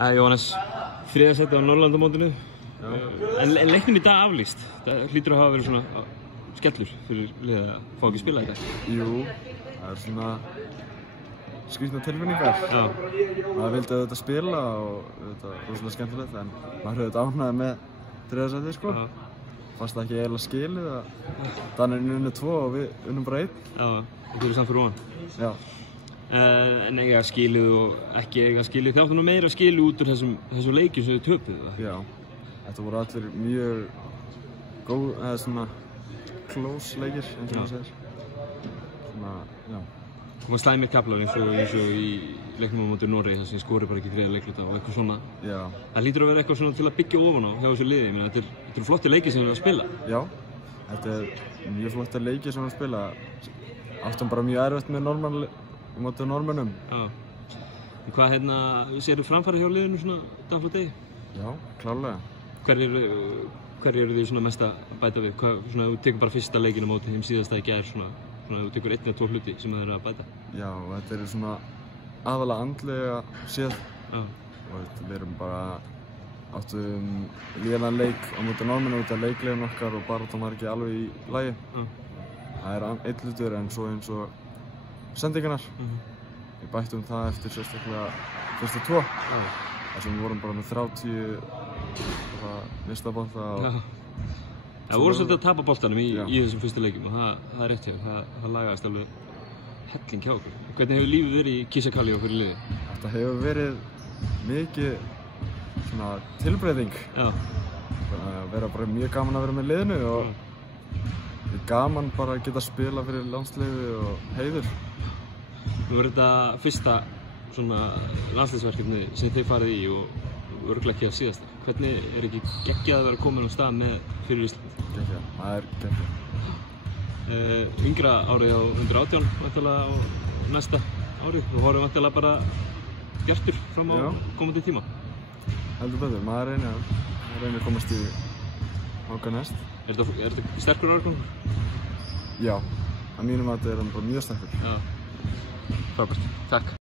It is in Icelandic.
Jóhannes, þriðja sæti á Norðurlandamótinu. En leiknum í dag aflýst. Það hlýtur að hafa verið svona skellur fyrir liðið að fá ekki að spila þetta. Jú, það er svona skrýtnar tilfinningar. Maður vildi auðvitað spila og þetta er rosalega skemmtilegt, en maður hefði ánægði með þriðja sæti, sko. Fannst það ekki eiginlega skilið að Danir unnu 2 og við unnum bara 1. Já, og þú eru samt fyrir ofan. Já. En eiga skilið og ekki eiga skilið. Þið áttu nú meira skilið út úr þessum leikjum sem þið töpuðu. Já, þetta voru allir mjög góð, eða svona close leikir, eins og það segir. Svona, já. Koma slæmir kaflar eins og í leiknum á móti Noregi þar sem ég skori bara ekki 3 leikluta og eitthvað svona. Já. Það hlýtur að vera eitthvað svona til að byggja ofan á hjá þessu liði. Ég meina, þetta eru flotti leikir sem þið eru að spila. Já, þetta er mjög flotti leikir sem við spila. Áttum bara mjög erfitt með móti Norðmönnum. Já. En hvað, sérðu framfæri hjá liðinu svona dag frá degi? Já, klárlega. Hverju eru þið svona mest að bæta við? Svona, þú tekur bara fyrsta leikinu á móti þeim síðasta í gær, svona þú tekur 1 eða 2 hluti sem þið eru að bæta? Já, þetta eru svona aðalega andlega séð. Já. Og við erum bara áttum lélegan leik á móti Norðmönnum út af leiklegin okkar og baráttan var ekki alveg í lagi. Já. Það er einn hlutur en svo eins og sendingarnar. Við bættum það eftir sérstaklega fyrstu 2. Þar sem við vorum bara með 30 mista bolta og... Það voru svolítið að tapa boltanum í þessum fyrstu leikjum og það er rétt hjá, það lagaðist alveg helling hjá okkur. Hvernig hefur lífið verið í Kisakali og fyrir liðið? Þetta hefur verið mikið svona tilbreyting. Já. Það vera bara mjög gaman að vera með liðinu og gaman bara að geta spila fyrir landsliði og heiður. Nú er þetta fyrsta svona landsliðsverkefni sem þið farið í og örugglega ekki af síðasta. Hvernig er ekki geggjað að vera komin á stað með fyrir Ísland? Geggjað, það er geggjað. Yngra árið á undir 18 væntanlega á næsta árið. Þú horfum væntanlega bara bjartur fram á komandi tíma. Heldur betur, maður reynir að komast í hanga næst. Er þetta sterkur árgangur? Já, að mínum að þetta er hann bara mjög sterkur. Já, frábært. Takk.